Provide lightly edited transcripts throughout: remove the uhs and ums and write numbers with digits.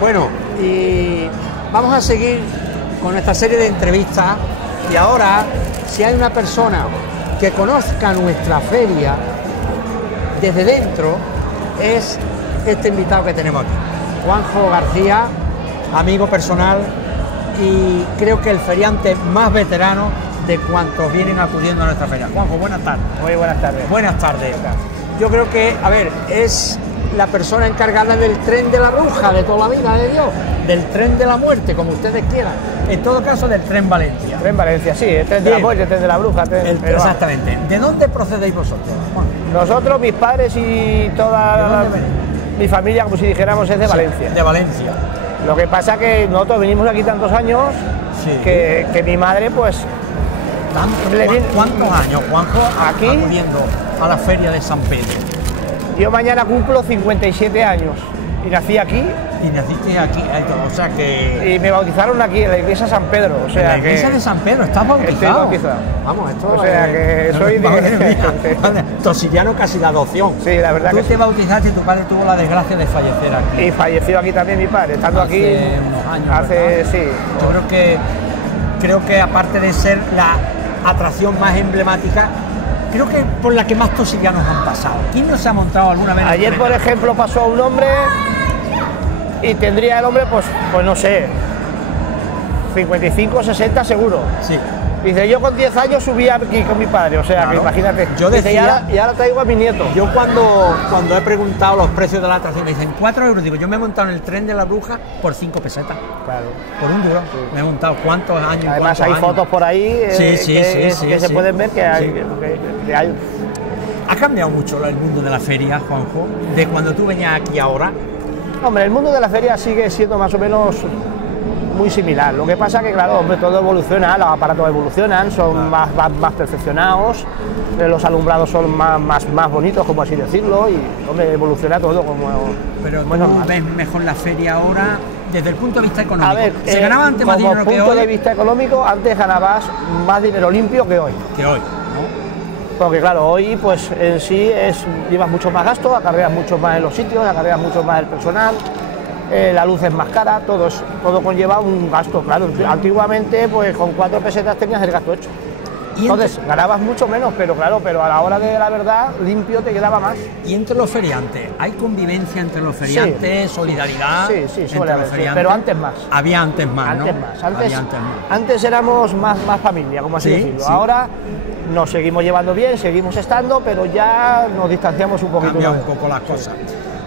Bueno, y vamos a seguir con esta serie de entrevistas y ahora, si hay una persona que conozca nuestra feria desde dentro, es este invitado que tenemos aquí, Juanjo García, amigo personal y creo que el feriante más veterano de cuantos vienen acudiendo a nuestra feria. Juanjo, buenas tardes. Muy buenas tardes. Buenas tardes. Yo creo que, a ver, es la persona encargada del tren de la bruja de toda la vida de Dios, del tren de la muerte, como ustedes quieran. En todo caso, del tren Valencia. Tren Valencia, sí, el tren de la muerte, el tren de la bruja. Exactamente. ¿De dónde procedéis vosotros, Juan? Nosotros, mis padres y toda mi familia, como si dijéramos, es de Valencia. De Valencia. Lo que pasa que nosotros venimos aquí tantos años que mi madre, pues... ¿Cuántos años, Juanjo, aquí acudiendo a la feria de San Pedro? Yo mañana cumplo 57 años y nací aquí. Y naciste aquí, o sea que... Y me bautizaron aquí en la iglesia San Pedro, o sea en la iglesia de San Pedro, ¿estás bautizado? Estoy bautizado. Vamos, esto... O sea que soy de... Tosiriano casi de adopción. Sí, la verdad que sí. Tú te bautizaste y tu padre tuvo la desgracia de fallecer aquí. Y falleció aquí también mi padre, estando hace aquí... unos años, hace, sí. Yo creo que aparte de ser la atracción más emblemática, creo que por la que más tosirianos han pasado. ¿Quién no se ha montado alguna vez? Ayer, por ejemplo, pasó un hombre y tendría el hombre, pues no sé, 55, 60 seguro. Sí. Dice, yo con 10 años subí aquí con mi padre, o sea, claro, que imagínate. Yo decía, dice, y ahora traigo a mi nieto. Yo cuando he preguntado los precios de la atracción, me dicen 4 euros, digo, yo me he montado en el tren de la bruja por 5 pesetas. Claro. Por un duro. Sí. Me he montado cuántos años. Además hay fotos por ahí que se pueden ver que hay. Que hay. ¿Ha cambiado mucho el mundo de la feria, Juanjo, de cuando tú venías aquí ahora? Hombre, el mundo de la feria sigue siendo más o menos muy similar. Lo que pasa que, claro, hombre, todo evoluciona, los aparatos evolucionan, son más perfeccionados, los alumbrados son más bonitos, como así decirlo, y, hombre, evoluciona todo como... Pero tú ves mejor la feria ahora desde el punto de vista económico. A ver, ¿se ganaba antes más dinero que hoy? Como punto de vista económico, antes ganabas más dinero limpio que hoy. Que hoy, ¿no? Porque claro, hoy pues en sí llevas mucho más gasto, acarreas mucho más en los sitios, acarreas mucho más el personal, la luz es más cara, todo conlleva un gasto, claro. Antiguamente pues con 4 pesetas tenías el gasto hecho. Entonces ganabas mucho menos, pero claro, pero a la hora de la verdad limpio te quedaba más. ¿Y entre los feriantes? ¿Hay convivencia entre los feriantes, solidaridad? Sí, suele haber, pero antes más. Había antes más, antes ¿no? Más. Antes éramos más familia, como así decirlo. Sí. Ahora nos seguimos llevando bien, seguimos estando, pero ya nos distanciamos un poquito. Cambia un poco las cosas.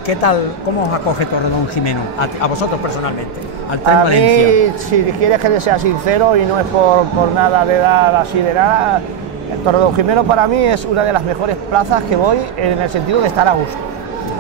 ¿Qué tal, cómo os acoge Torredonjimeno, a vosotros personalmente, al tren Valencia? A mí, si quieres que sea sincero y no es por nada de dar así de nada, Torredonjimeno para mí es una de las mejores plazas que voy en el sentido de estar a gusto,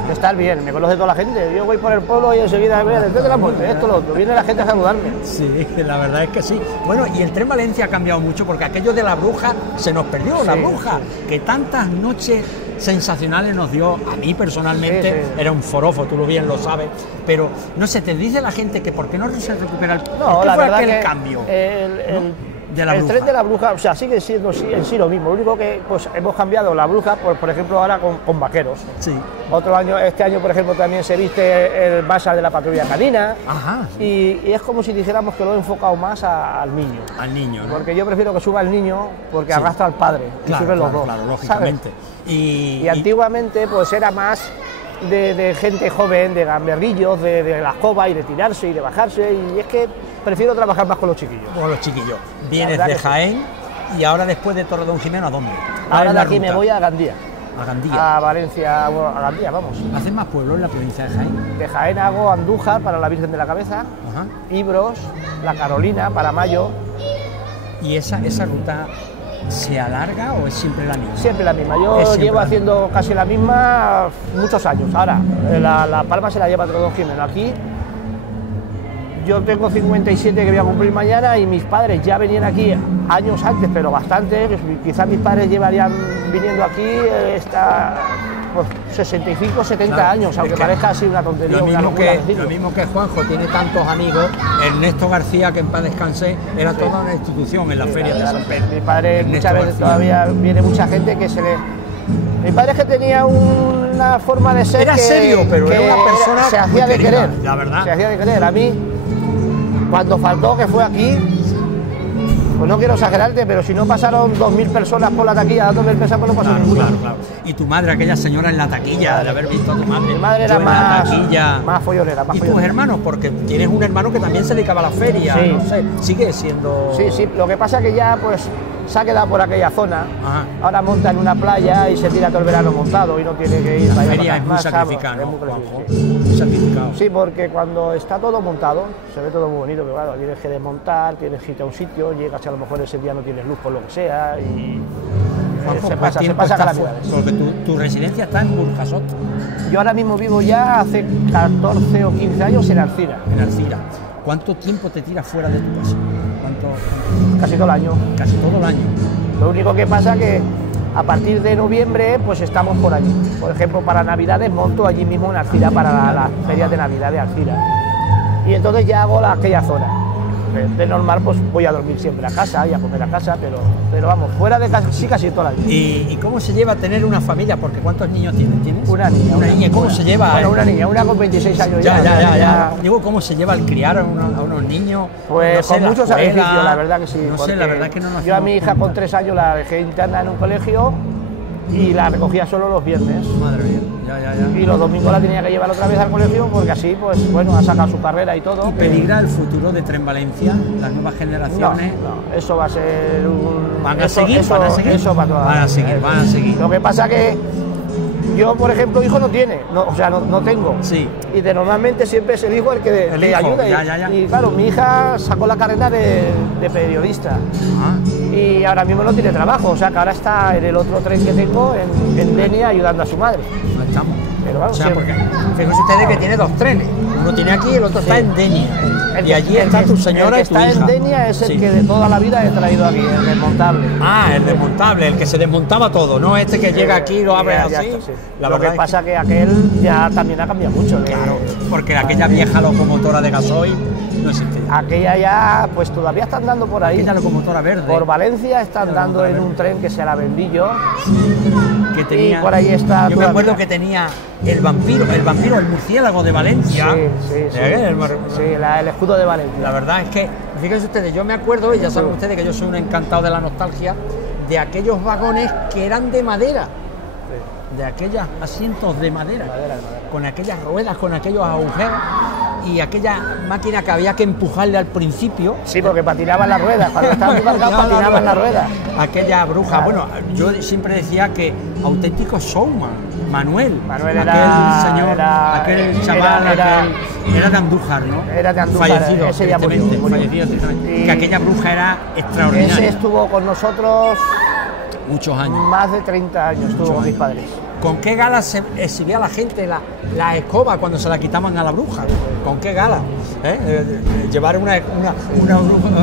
de estar bien, me conoce toda la gente, yo voy por el pueblo y enseguida me voy desde de la muerte, esto, lo otro, viene la gente a saludarme. Sí, la verdad es que sí. Bueno, y el tren Valencia ha cambiado mucho porque aquello de la bruja se nos perdió, la bruja, que tantas noches sensacionales nos dio, a mí personalmente, era un forofo, tú lo bien lo sabes, pero no sé, te dice la gente que por qué no se recupera el, la verdad que el cambio el tren de la bruja, o sea, sigue siendo en sí lo mismo, lo único que pues hemos cambiado la bruja por ejemplo ahora con vaqueros. Sí. Otro año, este año por ejemplo también se viste el Basa de la patrulla canina. Ajá. Y es como si dijéramos que lo he enfocado más al niño. Al niño, ¿no? Porque yo prefiero que suba el niño porque arrastra al padre, claro, y suben los dos. Claro, lógicamente. Y antiguamente pues era más de gente joven, de gamberrillos, de la escoba y de tirarse y de bajarse, y es que prefiero trabajar más con los chiquillos. Con los chiquillos. Vienes de Jaén y ahora después de Torredonjimeno, ¿a dónde? Ahora de aquí me voy a Gandía. ¿A Gandía? A Valencia, a Gandía, vamos. ¿Haces más pueblos en la provincia de Jaén? De Jaén hago Andújar para la Virgen de la Cabeza, Ibros, La Carolina para Mayo. ¿Y esa ruta se alarga o es siempre la misma? Siempre la misma. Yo llevo haciendo casi la misma muchos años. Ahora, la Palma se la lleva Torredonjimeno. Aquí yo tengo 57 que voy a cumplir mañana y mis padres ya venían aquí años antes, pero bastante. Quizás mis padres llevarían viniendo aquí pues 65, 70 Claro, años, aunque es que parezca así una tontería, una locura decirlo. Lo mismo que Juanjo tiene tantos amigos, Ernesto García, que en paz descanse, era toda una institución en la feria de San Pedro. Mi padre Ernesto muchas veces García. todavía viene mucha gente que se le... Mi padre es que tenía una forma de ser Era que, serio, pero que era una persona se hacía muy de querida, querer, la verdad. se hacía de querer. A mí, cuando faltó, que fue aquí, pues no quiero exagerarte, pero si no pasaron 2.000 personas por la taquilla dándome el pésame, no pasó Claro, ninguna. claro, claro. Y tu madre, aquella señora en la taquilla, de haber visto a tu madre. Mi madre Yo era en la taquilla. más follonera, más ¿Y tus follonera. hermanos? Porque tienes un hermano que también se dedicaba a la feria, Sí. no sé, sigue siendo... Sí, sí, lo que pasa es que ya pues se ha quedado por aquella zona. Ajá. Ahora monta en una playa y se tira todo el verano montado y no tiene que ir La para allá, feria para es acá. muy Más sacrificada, sábado, ¿no, es muy Juanjo? sacrificado, sí. Muy sacrificado. Sí, porque cuando está todo montado, se ve todo muy bonito, pero claro, tienes que desmontar, tienes que irte a un sitio, llegas y a lo mejor ese día no tienes luz por lo que sea y Juanjo, se ¿cuánto pasa tiempo estás calamidades. fuera? Porque tu residencia está en Burjasot, Yo ahora mismo vivo ya hace 14 o 15 años en Alcira, en Alcira. ¿Cuánto tiempo te tiras fuera de tu casa? casi todo el año. Casi todo el año. Lo único que pasa que a partir de noviembre pues estamos por allí. Por ejemplo, para Navidades monto allí mismo en Alcira para las ferias de Navidad de Alcira. Y entonces ya hago aquella zona. De normal pues voy a dormir siempre a casa y a comer a casa, pero vamos, fuera de casa sí casi todo el año. ¿Y cómo se lleva tener una familia? Porque ¿cuántos niños tienes? Una niña. Una niña. ¿Cómo se lleva? Bueno, una niña, una con 26 años ya. Ya. Digo, ¿cómo se lleva el criar a unos niños? Pues No sé, con la mucho escuela, sacrificio, la verdad que sí. No sé, porque la verdad que no nos yo a mi hacemos hija con cuenta. 3 años la dejé interna en un colegio y la recogía solo los viernes. Madre mía, ya. Y los domingos la tenía que llevar otra vez al colegio porque así, pues bueno, ha sacado su carrera y todo. ¿Y peligra el futuro de Tren Valencia? Las nuevas generaciones No, eso va a ser un... van a eso, seguir, eso, van a seguir. Eso para toda la Van a vida. seguir, van a seguir. Lo que pasa que yo, por ejemplo, hijo no tiene, no tengo. Sí. Y de normalmente siempre es el hijo el que El te hijo, ayuda. ya. Y claro, mi hija sacó la carrera de periodista. Ah, Y ahora mismo no tiene trabajo, o sea que ahora está en el otro tren que tengo, en Denia, ayudando a su madre. no estamos. Pero vamos, O sea, siempre. porque fíjense ustedes que tiene 2 trenes. Uno tiene aquí y el otro está en Denia. Y allí está tu señora el y que tu hija. está en Denia es el Sí. que de toda la vida he traído aquí, el desmontable. Ah, el desmontable, el que se desmontaba todo, no este que llega aquí y lo abre Ya así. está, sí. La Lo verdad que es pasa que aquel ya también ha cambiado mucho. claro, porque aquella vieja locomotora de gasoil no existe ya. Aquella ya, pues todavía están dando por ahí. Aquella locomotora verde Por Valencia están Aquella dando en locomotora un tren que se la vendí yo. que tenía. Y por ahí está Yo me todavía. acuerdo que tenía el vampiro, el murciélago de Valencia. Sí. Sí, El escudo de Valencia. La verdad es que, fíjense ustedes, yo me acuerdo, y ya saben ustedes que yo soy un encantado de la nostalgia, de aquellos vagones que eran de madera, de aquellos asientos de madera, con aquellas ruedas, con aquellos agujeros, y aquella máquina que había que empujarle al principio. Sí, porque patinaban las ruedas. Cuando estaban embarcados patinaban las ruedas. Aquella bruja. Claro. Bueno, yo siempre decía que auténtico showman, Manuel Manuel aquel era- señor, era- aquel chaval, era de Andújar, ¿no? Era de Andújar, fallecido, ese ya murió, tristemente, murió. fallecido tristemente. Y- Que aquella bruja era Ese extraordinaria. estuvo con nosotros Muchos años. más de 30 años, estuvo con mis padres. ¿Con qué gala se exhibía la gente la escoba cuando se la quitaban a la bruja? ¿Con qué gala? Llevar una bruja,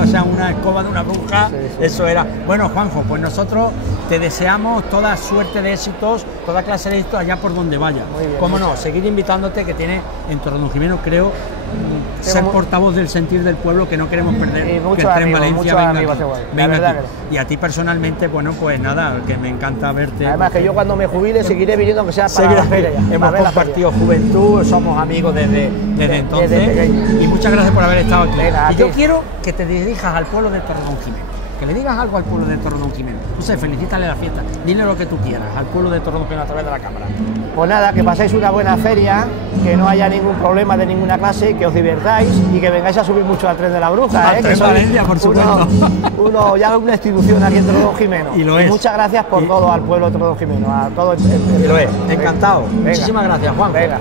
o sea, una escoba de una bruja, Sí. eso era. Bueno, Juanjo, pues nosotros te deseamos toda suerte de éxitos, toda clase de éxitos allá por donde vayas. Muy bien, Cómo no, muchas seguir invitándote, que tiene en Torredonjimeno, creo, ser portavoz del sentir del pueblo, que no queremos perder. Y que muchos el Tren amigos, Valencia muchos venga amigos aquí, igual, la venga verdad aquí. que Y a ti personalmente, bueno, pues nada, que me encanta verte. Además que yo cuando me jubile seguiré viniendo aunque sea para Seguir la aquí. feria. Hemos para ver la compartido juventud, somos amigos desde entonces. pequeño. Y muchas gracias por haber estado aquí. Venga, a y yo ti. quiero que te dirijas al pueblo de Torredonjimeno. Que le digas algo al pueblo de Torredonjimeno. Tú sé, felicítale la fiesta. Dile lo que tú quieras al pueblo de Torredonjimeno a través de la cámara. Pues nada, que paséis una buena feria, que no haya ningún problema de ninguna clase, que os divertáis y que vengáis a subir mucho al tren de la bruja. Al Que Tren sois Valencia, por supuesto. Uno ya una institución aquí en Torredonjimeno. Y lo es. Muchas gracias por Y- todo al pueblo de Torredonjimeno, a todo Y lo es. Venga. Encantado. Venga. Muchísimas gracias, Juan. Venga.